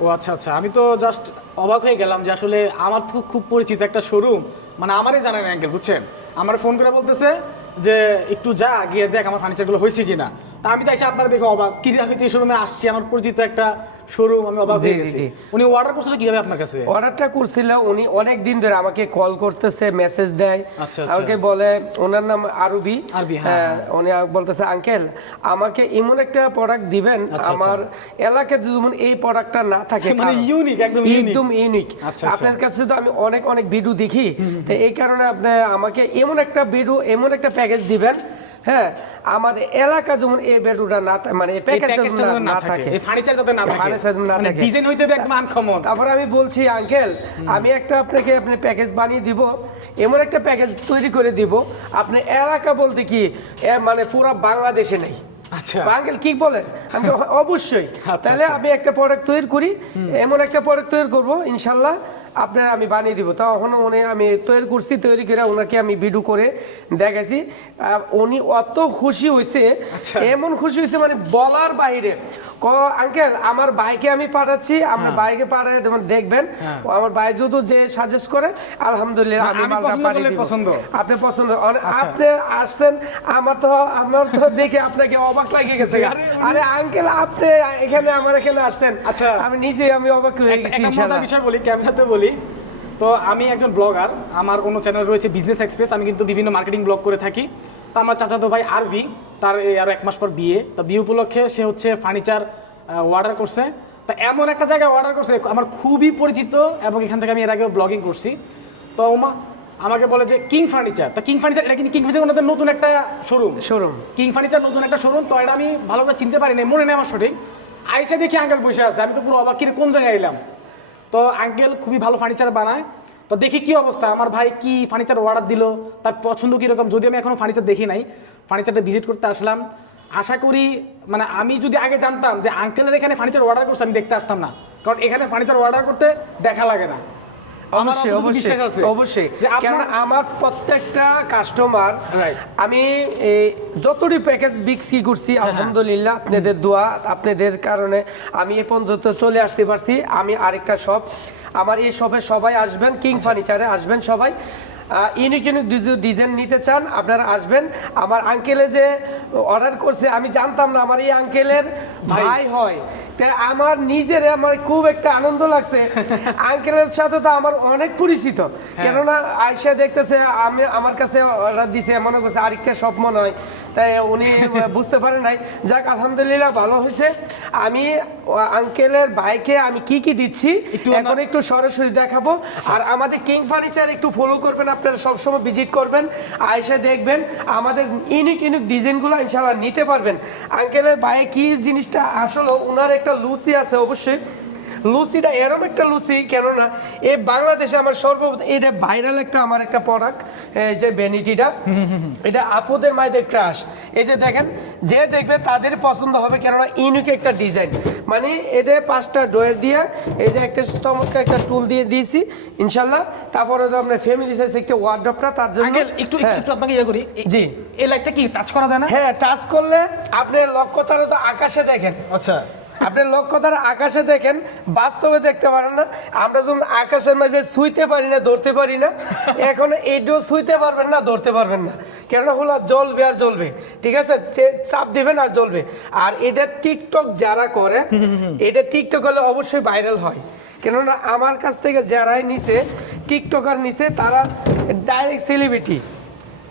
ও আচ্ছা আচ্ছা। আমি তো জাস্ট অবাক হয়ে গেলাম যে আসলে আমার তো খুব পরিচিত একটা শোরুম মানে আমারই জানেন অ্যাঙ্কেল বুঝছেন? আমার ফোন করে বলতেছে যে, একটু যা, গিয়ে দেখ আমার ফার্নিচারগুলো হয়েছে কিনা। তা আমি তাই আপনারা দেখে অবাক কিরিয়া আমি শোরুমে আসছি? আমার পরিচিত একটা শোরুম আমি অবাক হয়ে গেছি। উনি অর্ডার করছিল কীভাবে আপনার কাছে? অর্ডারটা করছিল উনি অনেক দিন ধরে আমাকে কল করতেছে মেসেজ দেয়। আচ্ছা, আচ্ছা। আমাকে বলে ওনার নাম আরবি। আরবি, হ্যাঁ, উনি বলতেছে আঙ্কেল আমাকে এমন একটা প্রোডাক্ট দিবেন আচ্ছা। আমার এলাকায় যেমন এই প্রোডাক্টটা না থাকে মানে unique, একদম একদম ইউনিক। আপনার কাছে তো আমি অনেক অনেক ভিডিও দেখি। তো এই কারণে আপনি আমাকে এমন একটা ভিডিও এমন একটা প্যাকেজ দিবেন হ্যাঁ আমাদের এলাকা যেমন এই না মানে এই প্যাকেজটা না থাকে এই ফার্নিচার যাতে না থাকে ফার্নিচার না থাকে। ডিজাইন হইতে হবে একদম আনকমন তারপর আমি বলছি আঙ্কেল আমি একটা আপনাকে আপনি প্যাকেজ বানিয়ে দিব এমন একটা প্যাকেজ তৈরি করে দিব আপনি এলাকা বলতে কি মানে পুরো বাংলাদেশে নেই। আচ্ছা। আঙ্কেল কি বলেন? আমি অবশ্যই। আচ্ছা, তাহলে আমি একটা প্রোডাক্ট তৈরি করি এমন একটা প্রোডাক্ট তৈরি করব ইনশাল্লাহ। আপনার আমি বানিয়ে দিব তখন উনি আমি তৈরি করছি তৈরি করে ওনাকে আমি ভিডিও করে দেখাইছি উনি অত খুশি হয়েছে আচ্ছা। এমন খুশি হয়েছে মানে বলার বাইরে ক আঙ্কেল আমার ভাইকে আমি পাঠাচ্ছি আমার ভাইকে পাঠায় যেমন দেখবেন হ্যাঁ। আমার ভাই যদি যে সাজেস্ট করে আলহামদুলিল্লাহ আমি মালটা পাঠিয়ে দিব পছন্দ। আপনি পছন্দ আচ্ছা। আপনি আসছেন আমার তো আমার তো দেখে আপনাকে অবাক লাগে গেছে আরে আঙ্কেল আপনি এখানে আমার এখানে আসছেন আচ্ছা। আমি নিজে আমি অবাক হয়ে গেছি একটা ইনশাআল্লাহ বিষয় বলি ক্যামেরাতে বলি তো আমি একজন ব্লগার আমার অন্য চ্যানেল রয়েছে বিজনেস এক্সপ্রেস আমি কিন্তু বিভিন্ন মার্কেটিং ব্লগ করে থাকি। তো আমার চাচাতো ভাই আরভি তার এই আরও এক মাস পর বিয়ে তো বিয়ে উপলক্ষে সে হচ্ছে ফার্নিচার অর্ডার করছে। তা এমন একটা জায়গায় অর্ডার করছে আমার খুবই পরিচিত এবং এখান থেকে আমি এর আগেও ব্লগিং করছি। তো ওমা আমাকে বলে যে কিং ফার্নিচার তো কিং ফার্নিচার এটা কিন্তু কিং ফার্নিচার ওনাদের নতুন একটা শোরুম শোরুম কিং ফার্নিচার নতুন একটা শোরুম তো এটা আমি ভালো করে চিনতে পারি না মনে নেই আমার সঠিক। আইসা দেখি আঙ্কেল বসে আছে আমি তো পুরো অবাক কিরে কোন জায়গায় এলাম? তো আঙ্কেল খুবই ভালো ফার্নিচার বানায়। তো দেখি কি অবস্থা, আমার ভাই কি ফার্নিচার অর্ডার দিল, তার পছন্দ কীরকম যদি আমি এখনও ফার্নিচার দেখি নাই ফার্নিচারটা ভিজিট করতে আসলাম। আশা করি মানে আমি যদি আগে জানতাম যে আঙ্কেলের এখানে ফার্নিচার অর্ডার করছে, আমি দেখতে আসতাম না। কারণ এখানে ফার্নিচার অর্ডার করতে দেখা লাগে না। অবশ্যই অবশ্যই অবশ্যই। কেননা আমার প্রত্যেকটা কাস্টমার আমি যতটি প্যাকেজ বিক্রি করছি হ্যাঁ, আলহামদুলিল্লাহ আপনাদের দোয়া আপনাদের কারণে আমি এ পর্যন্ত চলে আসতে পারছি। আমি আরেকটা শপ আমার এই শপে সবাই আসবেন কিং আচ্ছা। ফার্নিচারে আসবেন সবাই। ইউনিক ইউনিক ডিজাইন নিতে চান আপনারা আসবেন। আমার আঙ্কেলে যে অর্ডার করছে আমি জানতাম না আমার এই আঙ্কেলের। ভাই হয়। আমার নিজের আমার খুব একটা আনন্দ লাগছে। আঙ্কেলের সাথে তো আমার অনেক পরিচিত। হ্যাঁ। কেননা আয়সা দেখতেছে আমি আমার কাছে অর্ডার দিছে মনে করছে আরেকটা সব মনে হয় তাই উনি বুঝতে পারে নাই। যাক আলহামদুলিল্লাহ ভালো হয়েছে। আমি আঙ্কেলের ভাইকে আমি কি কি দিচ্ছি একটু এখন একটু সরাসরি দেখাবো। আর আমাদের কিং ফার্নিচার একটু ফলো করবেন আপনারা সবসময় ভিজিট করবেন। আয়সা দেখবেন আমাদের ইউনিক ইউনিক ডিজাইনগুলো ইনশাল্লাহ নিতে পারবেন। আঙ্কেলের ভাই কি জিনিসটা আসলে ওনার একটা লুচি আছে অবশ্যই। লুচিটা এরম একটা লুচি কেননা এই বাংলাদেশে আমার সর্ব এটা ভাইরাল একটা আমার একটা প্রোডাক্ট যে ভ্যানিটিটা এটা আপুদের মায়েদের ক্রাশ এই যে দেখেন যে দেখবে তাদের পছন্দ হবে কেননা ইউনিক একটা ডিজাইন মানে এটা পাঁচটা ডোয়ের দিয়ে এই যে একটা চমৎকার একটা টুল দিয়ে দিয়েছি ইনশাল্লাহ। তারপরে তো আপনার ফ্যামিলি সাইজ একটা ওয়ার্ড্রপটা তার জন্য একটু একটু- হ্যাঁ। আপনাকে ইয়ে করি। জি। এই লাইটটা কি টাচ করা যায় না? হ্যাঁ টাচ করলে আপনি লক্ষ্য তারা তো আকাশে দেখেন। আচ্ছা। আপনি লক্ষ্য তারা আকাশে দেখেন, বাস্তবে দেখতে পারেন না। আমরা যখন আকাশের মাঝে শুইতে পারি না, ধরতে পারি না, এখন এইটাও শুইতে পারবেন না, ধরতে পারবেন না। কেননা হলো জ্বলবে আর জ্বলবে। ঠিক আছে? চাপ দিবেন আর জ্বলবে। আর এটা টিকটক যারা করে, এটা টিকটক হলে অবশ্যই ভাইরাল হয়। কেননা আমার কাছ থেকে যারাই নিছে, টিকটকার নিছে, তারা ডাইরেক্ট সেলিব্রিটি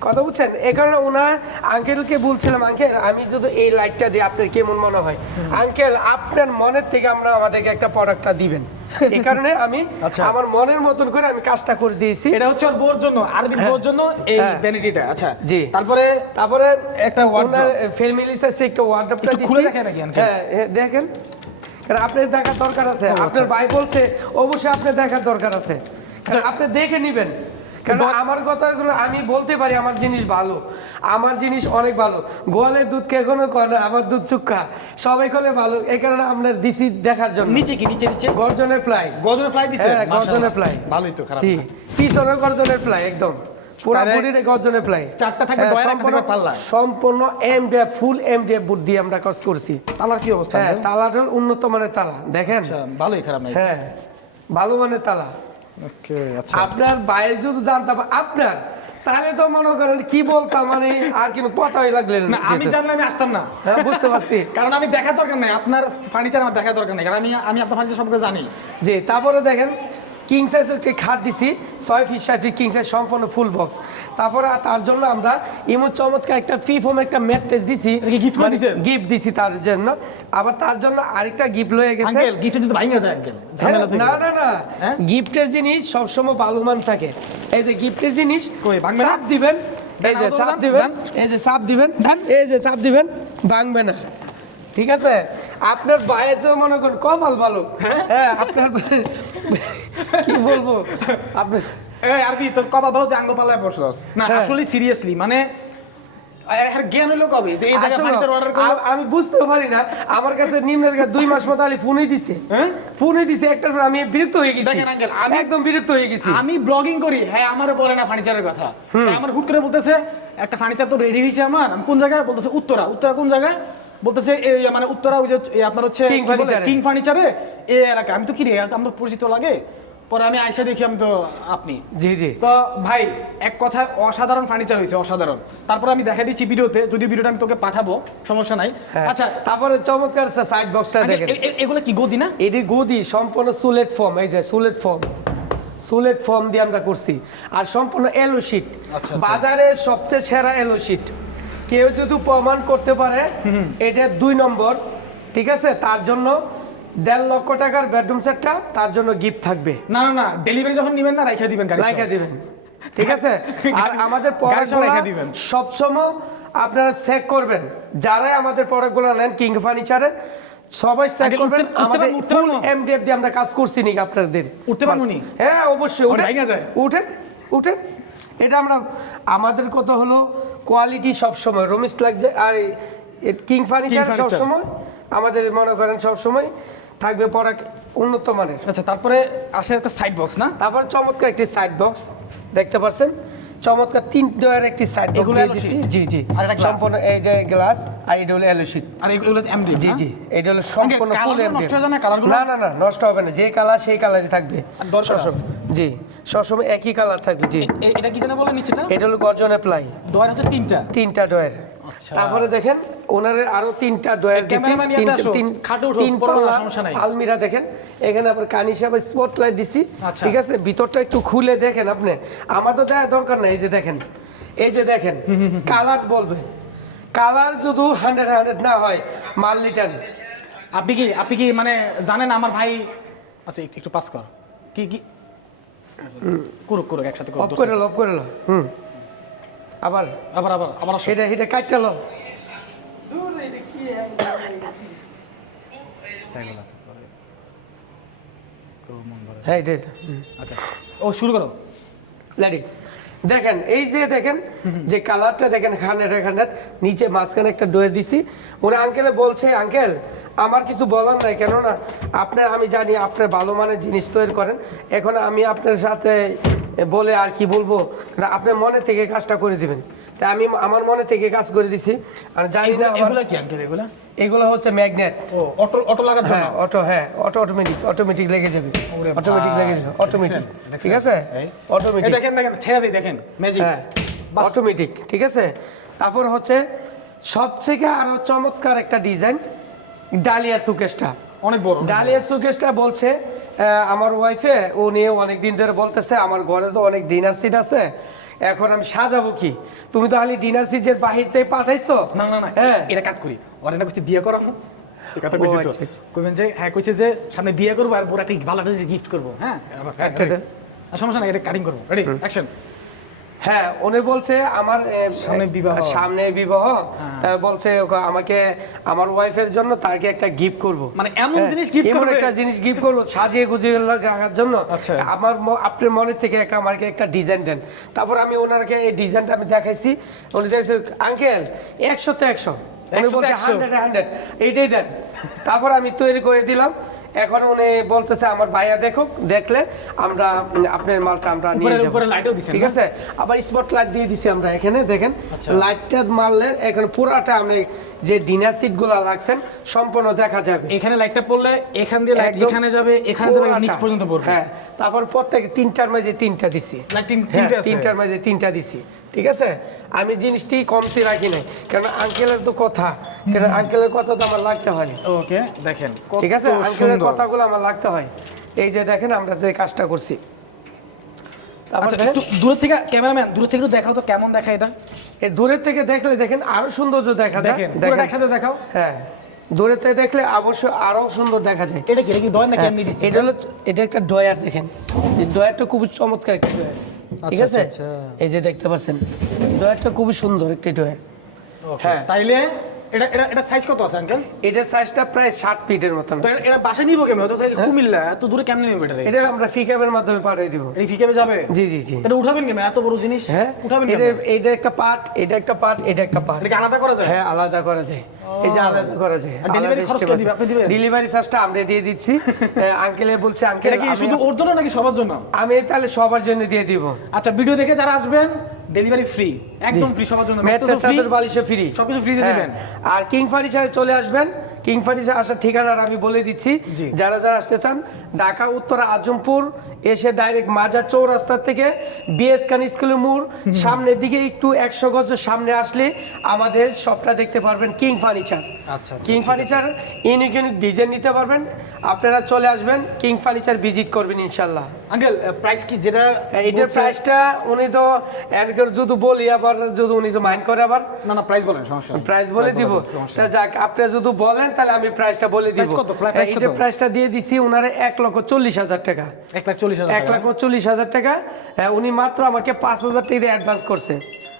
কথা বুঝছেন? এ কারণে ওনার আঙ্কেলকে বলছিলাম আঙ্কেল আমি যদি এই লাইটটা দিই আপনার কেমন মনে হয়? আঙ্কেল আপনার মনের থেকে আমরা আমাদেরকে একটা প্রোডাক্টটা দিবেন। এই কারণে আমি আচ্ছা। আমার মনের মতন করে আমি কাজটা করে দিয়েছি। এটা হচ্ছে বোর জন্য আরবির বোর জন্য এই হ্যাঁ। ভ্যানিটিটা আচ্ছা। জি। তারপরে তারপরে একটা। ওনার ফ্যামিলি সাইজে একটা ওয়ার্ড্রপটা একটু দিয়েছি খুলে দেখেন নাকি হ্যাঁ হ্যাঁ, দেখেন। কারণ আপনার দেখার দরকার আছে। আচ্ছা। আপনার ভাই বলছে অবশ্যই আপনার দেখার দরকার আছে। কারণ আপনি দেখে নেবেন। কারণ আমার কথাগুলো আমি বলতে পারি আমার জিনিস ভালো। আমার জিনিস অনেক ভালো। গোয়ালের দুধ কে কোনো করে না? আমার দুধ চুক্কা। সবাই করলে ভালো। এই কারণে আপনার দিছি দেখার জন্য। নিচে কি? নিচে নিচে? গর্জনের প্লাই। গজনের ফ্লাই দিছে? হ্যাঁ, গর্জনের প্লাই। ভালোই তো খারাপ জি। না। পিছনে গর্জনের প্লাই একদম। পুরো বডির গর্জনে প্লাই। চারটা থাকবে ডয়ার, একটা থাকবে পাল্লা। সম্পূর্ণ এমডিএফ ফুল এমডিএফ বুট দিয়ে আমরা কাজ করছি। তালার কি অবস্থা? হ্যাঁ? তালাটার উন্নত মানের তালা। দেখেন? আচ্ছা ভালোই খারাপ নাই হ্যাঁ ভালো মানের তালা। ওকে আচ্ছা। আপনার বাইরে যদি জানতাম আপনার তাহলে তো মনে করেন কি বলতাম মানে আর কি কথাই লাগলেন না আমি জানলে আমি আসতাম না। হ্যাঁ বুঝতে পারছি। কারণ আমি দেখার দরকার নাই আপনার ফার্নিচার আমার দেখার দরকার নেই কারণ আমি আমি আপনার ফার্নিচার সম্পর্কে জানি। যে তারপরে দেখেন কিং সাইজ একটি খাট দিছি ছয় ফিট সাত ফিট কিং সাইজ সম্পূর্ণ ফুল বক্স তারপরে তার জন্য আমরা এমন চমৎকার একটা ফ্রি ফোম একটা ম্যাট্রেস দিছি? গিফট দিছি তার জন্য। আবার তার জন্য আরেকটা গিফট লয়ে গেছে। গিফট যদি ভাঙা যায় আঙ্কেল। হ্যাঁ, না না না। হ্যাঁ? গিফটের জিনিস সবসময় ভালো মান থাকে। এই যে গিফটের জিনিস কই, ভাঙবে না? চাপ দিবেন। এই যে চাপ দিবেন। এই যে চাপ দিবেন। এই যে চাপ দিবেন ভাঙবে না। ঠিক আছে? আপনার বাইরে তো মনে করেন কপাল ভালো। হ্যাঁ? আপনার বাইরে- কি বলব? আপনার এই আর কি তোর কপাল ভালো তুই পাল্লায় পড়ছস। না হ্যাঁ। আসলে সিরিয়াসলি মানে আমি বুঝতে পারি না। আমার কাছে নিম্ন দুই মাস মতো আলি ফোনই দিছে। হ্যাঁ? ফোনই দিছে একটা আমি বিরক্ত হয়ে গেছি। একদম বিরক্ত হয়ে গেছি। আমি ব্লগিং করি হ্যাঁ আমারও বলে না ফার্নিচারের কথা। আমার হুট করে বলতেছে একটা ফার্নিচার তো রেডি হয়েছে আমার। আমি কোন জায়গায়? বলতেছে উত্তরা। উত্তরা কোন জায়গায়? বলতেছে এই মানে উত্তরা ওই যে আপনার হচ্ছে কিং ফার্নিচারে এই এলাকা আমি তো কি রে আমি তো পরিচিত লাগে। পরে আমি আইসা দেখি আমি তো আপনি। জি জি। তো ভাই এক কথায় অসাধারণ ফার্নিচার হয়েছে অসাধারণ। তারপর আমি দেখা দিচ্ছি ভিডিওতে যদি ভিডিওটা আমি তোকে পাঠাবো সমস্যা নাই। হ্যাঁ। আচ্ছা তারপরে চমৎকার সাইড বক্সটা দেখেন। এ- এ- এগুলো কি গদি না? এটি গদি সম্পূর্ণ সুলেট ফর্ম এই যে সুলেট ফর্ম সুলেট ফর্ম দিয়ে আমরা করছি। আর সম্পূর্ণ এলো শিট আচ্ছা। বাজারে সবচেয়ে সেরা এলো শিট কেউ যদি প্রমাণ করতে পারে এটা দুই নম্বর ঠিক আছে? তার জন্য দেড় লক্ষ টাকার বেডরুম সেটটা তার জন্য গিফট থাকবে। না না না ডেলিভারি যখন নেবেন না রাইখা দিবেন লাইকা দিবেন। ঠিক আছে? আর আমাদের দিবেন। সবসময় আপনারা চেক করবেন। যারাই আমাদের প্রোডাক্টগুলো নেন কিং ফার্নিচারে সবাই চেক করবেন। আমাদের ফুল এমডিএফ দিয়ে আমরা কাজ করছি নাকি আপনাদের? উঠতে পারব নি? হ্যাঁ অবশ্যই। যায়? উঠেন। উঠেন। এটা আমরা আমাদের কত হলো কোয়ালিটি সবসময়। রমিস লাগছে আর কিং ফার্নিচার সবসময় আমাদের মনে করেন সবসময় থাকবে প্রোডাক্ট উন্নত মানের। আচ্ছা তারপরে আসে একটা সাইড বক্স না? তারপর চমৎকার একটি সাইড বক্স দেখতে পাচ্ছেন? চমৎকার তিন ডয়ার একটি সাইড এগুলো দিছি। জি জি? সম্পূর্ণ এইটা গ্লাস আর এটা হলো এলো আর এগুলো এমডি জি জি। এটা হলো সম্পূর্ণ ফুলগুলো নষ্ট যায় না, colour গুলো? না না না নষ্ট হবে না। যে কালার সেই কালারই থাকবে? সবসময় জি। সবসময় একই কালার থাকবে জি। এটা কি জানে বলে নিচেটা? এটা হলো গর্জন অ্যাপ্লাই দোয়ার হচ্ছে তিনটা। তিনটা ডয়ার। তারপরে দেখেন ওনার আরও তিনটা ডয়ার দিছি তিন- পাল্লা আলমিরা দেখেন এখানে আবার কানি হিসাবে স্পটলাইট দিছি। আচ্ছা। ঠিক আছে ভিতরটা একটু খুলে দেখেন আপনি। আমার তো দেখা দরকার নাই এই যে দেখেন। এই যে দেখেন কালার বলবেন। কালার যদি হান্ড্রেড হান্ড্রেড না হয় মাল লিটার আপনি কি আপনি কি মানে জানেন আমার ভাই আচ্ছা একটু- একটু পাস কর। কি কি করুক করুক একসাথে অফ করে লো অফ করে লো। হুম। আবার আবার আবার আবার। এটা এটা কাটটা লো হ্যাঁ এটা। আচ্ছা। ও শুরু করো। লাডি দেখেন এই যে দেখেন যে কালারটা দেখেন হান্ড্রেড হান্ড্রেড নিচে মাঝখানে একটা ডোয়ে দিছি। উনি আঙ্কেলে বলছে আঙ্কেল আমার কিছু বলার নাই কেননা আপনার আমি জানি আপনার ভালো মানের জিনিস তৈরি করেন। এখন আমি আপনার সাথে বলে আর কি বলব? আপনার মনে থেকে কাজটা করে দিবেন। তাই আমি আমার মনে থেকে কাজ করে দিছি। আর জানি না এগুলা কি আঙ্কেল এগুলা? এগুলো হচ্ছে ম্যাগনেট ও অটো অটো লাগার জন্য? অটো হ্যাঁ অটো অটোমেটিক অটোমেটিক লেগে যাবে। অটোমেটিক লেগে যাবে। অটোমেটিক ঠিক আছে? অটোমেটিক দেখেন দেখেন ছেড়ে দিই দেখেন ম্যাজিক হ্যাঁ অটোমেটিক ঠিক আছে? তারপর হচ্ছে সবথেকে আরও চমৎকার একটা ডিজাইন ডালিয়া সুকেশটা অনেক বড়। ডালিয়া সুকেশটা বলছে আমার ওয়াইফে ও নিয়ে অনেক দিন ধরে বলতেছে আমার ঘরে তো অনেক ডিনার সিট আছে এখন আমি সাজাবো কি? তুমি তো খালি ডিনার সিটের বাহির থেকে পাঠাইছো। না না না হ্যাঁ। এটা কাট করি। ওর এটা কইছে বিয়ে করামু? কথা কইছে তো। আচ্ছা, আচ্ছা। কইবেন যে হ্যাঁ কইছে যে সামনে বিয়ে করব আর একটা ভালো একটা গিফট করব হ্যাঁ। আর সমস্যা নাই এটা কাটিং করব। রেডি অ্যাকশন হ্যাঁ উনি বলছে আমার সামনে বিবাহ। সামনে বিবাহ। হ্যাঁ। তা বলছে আমাকে আমার ওয়াইফের জন্য তাকে একটা গিফট করব। মানে এমন জিনিস gift এমন করবে? একটা জিনিস গিফট করব সাজিয়ে গুজিয়ে রাখার জন্য। আচ্ছা। আমার আপনার মনের থেকে একটা আমাকে একটা ডিজাইন দেন। তারপর আমি ওনাকে এই ডিজাইনটা আমি দেখাইছি। উনি দেখছে আঙ্কেল একশো তো একশো। উনি বলছে 100 হান্ড্রেড হান্ড্রেড। এইটাই দেন। তারপর আমি তৈরি করে দিলাম। এখন উনি বলতেছে আমার ভাইয়া দেখুক দেখলে আমরা আপনার মালটা আমরা নিয়ে যাব। উপরে লাইটও দিছেন ঠিক আছে? আবার স্পট লাইট দিয়ে দিছি আমরা এখানে দেখেন। আচ্ছা। লাইটটা মারলে এখানে পুরাটা আপনি যে ডিনার সিটগুলা রাখছেন সম্পূর্ণ দেখা যাবে। এখানে লাইটটা পড়লে এখান দিয়ে লাইট এখানে যাবে এখানে পুরাটা। নিচ পর্যন্ত পড়বে। হ্যাঁ তারপর প্রত্যেক তিনটার মাঝে তিনটা দিছি। লাইট হ্যাঁ, তিনটে তিনটার মাঝে তিনটা দিছি। ঠিক আছে? আমি জিনিসটি কমতি রাখি নাই। কারণ আঙ্কেলের তো কথা। কারণ আঙ্কেলের কথা তো আমার লাগতে হয়। ওকে। দেখেন ঠিক আছে? আঙ্কেলের কথাগুলো আমার লাগতে হয়। এই যে দেখেন আমরা যে কাজটা করছি। আচ্ছা একটু দূর থেকে ক্যামেরাম্যান দূর থেকে একটু দেখাও তো কেমন দেখা এটা। এই দূরের থেকে দেখলে দেখেন আরও সৌন্দর্য দেখা যায়। দেখেন একসাথে দেখাও। হ্যাঁ। দূরের থেকে দেখলে অবশ্যই আরও সুন্দর দেখা যায়। এটা কি এটা কি ডয় নাকি হ্যাঁ, এমনি এটা হলো এটা একটা ডয়ার দেখেন। এই ডয়ারটা খুবই চমৎকার একটা ডয়ার ঠিক আচ্ছা, আছে আচ্ছা, আচ্ছা। এই যে দেখতে পাচ্ছেন ডয়ারটা খুবই সুন্দর একটি ডয়ার হ্যাঁ। তাইলে এটা এটা এটা সাইজ কত আছে আঙ্কেল এটার সাইজটা প্রায় ষাট ফিটের মতন তো আছে। এটা- বাসা নিব কেমন? তো কুমিল্লা এত দূরে কেমনে নিব এটা এটা আমরা ফিকাবের মাধ্যমে পাঠিয়ে দিব। এটা ফিকেবে যাবে? জি জি জি। এটা উঠাবেন কেমন? এত বড় জিনিস? হ্যাঁ? উঠাবেন এটা এটা একটা পার্ট এটা একটা পার্ট এটা একটা পার্ট এটা আলাদা করা যায়? হ্যাঁ আলাদা করা যায়। এই যে আলাদা করা যায়। delivery খরচ কে দিবে? আপনি দিবেন? ডেলিভারি চার্জটা আমরা দিয়ে দিচ্ছি। আঙ্কেলে বলছে আঙ্কেল এটা কি শুধু ওর জন্য নাকি সবার জন্য? আমি তাহলে সবার জন্য দিয়ে দিব। আচ্ছা ভিডিও দেখে যারা আসবেন ডেলিভারি ফ্রি একদম ফ্রি সবার জন্য ম্যাট্রেস চাদর বালিশে ফ্রি সবকিছু ফ্রিতে দিবেন। আর কিং ফার্নিচারে চলে আসবেন কিং ফার্নিচার আসার ঠিকানাটা আমি বলে দিচ্ছি। যারা যারা আসতে চান ঢাকা উত্তর আজমপুর এসে ডাইরেক্ট মাজার চৌরাস্তা থেকে বিএস খান স্কুলের মোড় সামনের দিকে একটু একশো গজের সামনে আসলে আমাদের শপটা দেখতে পারবেন কিং ফার্নিচার আচ্ছা, king furniture unique unique design নিতে পারবেন। আপনারা চলে আসবেন কিং ফার্নিচার ভিজিট করবেন ইনশাল্লাহ আঙ্কেল প্রাইস কি? যেটা এইটার বলছে- প্রাইসটা উনি তো এনকের যদি বলি আবার যদি উনি তো মাইন্ড করে আবার। না না প্রাইস বলেন সমস্যা। প্রাইস বলে দিব। তা যাক আপনি যদি বলেন তাহলে আমি প্রাইসটা বলে দিব। এইটা কত? প্রাইসটা দিয়ে দিছি উনারে এক লক্ষ চল্লিশ হাজার টাকা। এক লাখ চল্লিশ হাজার এক। লক্ষ চল্লিশ হাজার টাকা। হ্যাঁ, উনি মাত্র আমাকে পাঁচ হাজার টাকা দিয়ে অ্যাডভান্স করছে।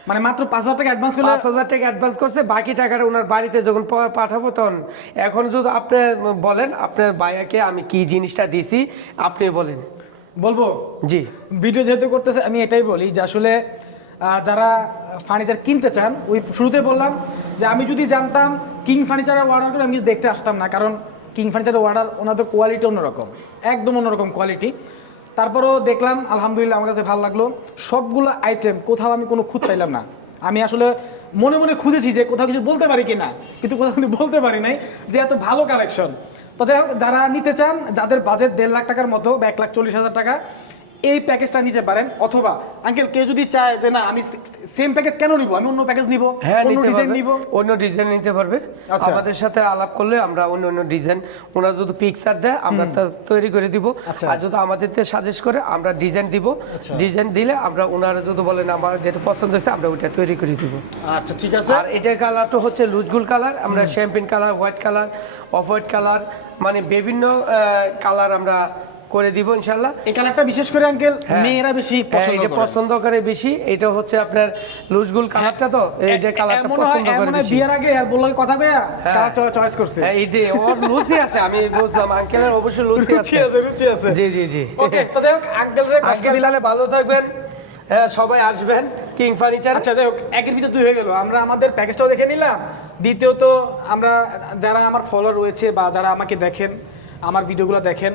মানে মাত্র পাঁচ হাজার টাকা অ্যাডভান্স পাঁচ হাজার টাকা অ্যাডভান্স করছে। বাকি টাকাটা ওনার বাড়িতে যখন পাঠাবো তখন। এখন যদি আপনি বলেন আপনার ভাইয়াকে আমি কি জিনিসটা দিছি আপনি বলেন। বলব? জি। ভিডিও যেহেতু করতেছে আমি এটাই বলি যে আসলে যারা ফার্নিচার কিনতে চান, ওই শুরুতে বললাম যে আমি যদি জানতাম কিং ফার্নিচারের অর্ডার করে আমি কিন্তু দেখতে আসতাম না। কারণ কিং ফার্নিচারের অর্ডার ওনাদের কোয়ালিটি অন্যরকম, একদম অন্যরকম কোয়ালিটি তারপরও দেখলাম, আলহামদুলিল্লাহ আমার কাছে ভালো লাগল। সবগুলো আইটেম কোথাও আমি কোনো খুঁত পাইলাম না। আমি আসলে মনে মনে খুঁজেছি যে কোথাও কিছু বলতে পারি কিনা, কিন্তু কোথাও কিন্তু বলতে পারি নাই যে এত ভালো কালেকশন তো যাই হোক, যারা নিতে চান, যাদের বাজেট দেড় লাখ টাকার মতো বা এক লাখ চল্লিশ হাজার টাকা এই প্যাকেজটা নিতে পারেন অথবা আঙ্কেল কেউ যদি চায় যে না আমি সেম প্যাকেজ কেন নিব? আমি অন্য প্যাকেজ নিব? হ্যাঁ অন্য ডিজাইন নিব? অন্য ডিজাইন নিতে পারবে। আচ্ছা। আমাদের সাথে আলাপ করলে আমরা অন্য অন্য ডিজাইন ওনারা যদি পিকচার দেয় আমরা তা তৈরি করে দিব। আচ্ছা। আর যদি আমাদের সাজেস্ট করে আমরা ডিজাইন দিব। ডিজাইন দিলে আমরা ওনারা যদি বলেন আমার যেটা পছন্দ হয়েছে আমরা ওইটা তৈরি করে দিব। আচ্ছা ঠিক আছে। আর এটার কালারটা হচ্ছে লুজগুল কালার আমরা champagne colour white colour off white colour মানে বিভিন্ন কালার আমরা করে দিব ইনশাল্লাহ এই কালারটা বিশেষ করে আঙ্কেল হ্যাঁ। মেয়েরা বেশি হ্যাঁ, পছন্দ করে। পছন্দ করে বেশি। এটা হচ্ছে আপনার লুজগুল কালারটা তো? এইটা কালারটা পছন্দ করে হয় বেশি। বিয়ের আগে আর বলল কথা কয়া হ্যাঁ। কালার চয়েস করছে। হ্যাঁ এই যে ওর লুচি আছে আমি বুঝলাম। আঙ্কেলের অবশ্যই লুচি রুচি আছে। আছে রুচি আছে। জি জি জি। ওকে তো যাই হোক আঙ্কেল রে আঙ্কেল দিলাম তাহলে ভালো থাকবেন। হ্যাঁ, সবাই আসবেন কিং ফার্নিচার আচ্ছা যাই হোক একের ভিতরে দুই হয়ে গেল। আমরা আমাদের প্যাকেজটাও দেখে নিলাম। দ্বিতীয়ত আমরা যারা আমার ফলোয়ার রয়েছে বা যারা আমাকে দেখেন আমার ভিডিওগুলো দেখেন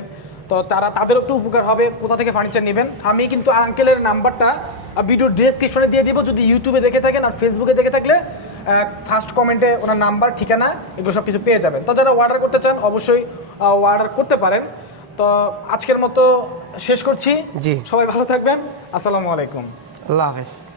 তো তারা তাদের একটু উপকার হবে কোথা থেকে ফার্নিচার নেবেন? আমি কিন্তু আঙ্কেলের নাম্বারটা ভিডিও ডেসক্রিপশনে দিয়ে দিব যদি ইউটিউবে দেখে থাকেন আর ফেসবুকে দেখে থাকলে ফার্স্ট কমেন্টে ওনার নাম্বার ঠিকানা এগুলো সব কিছু পেয়ে যাবেন। তো যারা অর্ডার করতে চান অবশ্যই অর্ডার করতে পারেন। তো আজকের মতো শেষ করছি। জি। সবাই ভালো থাকবেন। আসসালামু আলাইকুম। আল্লাহ হাফেজ।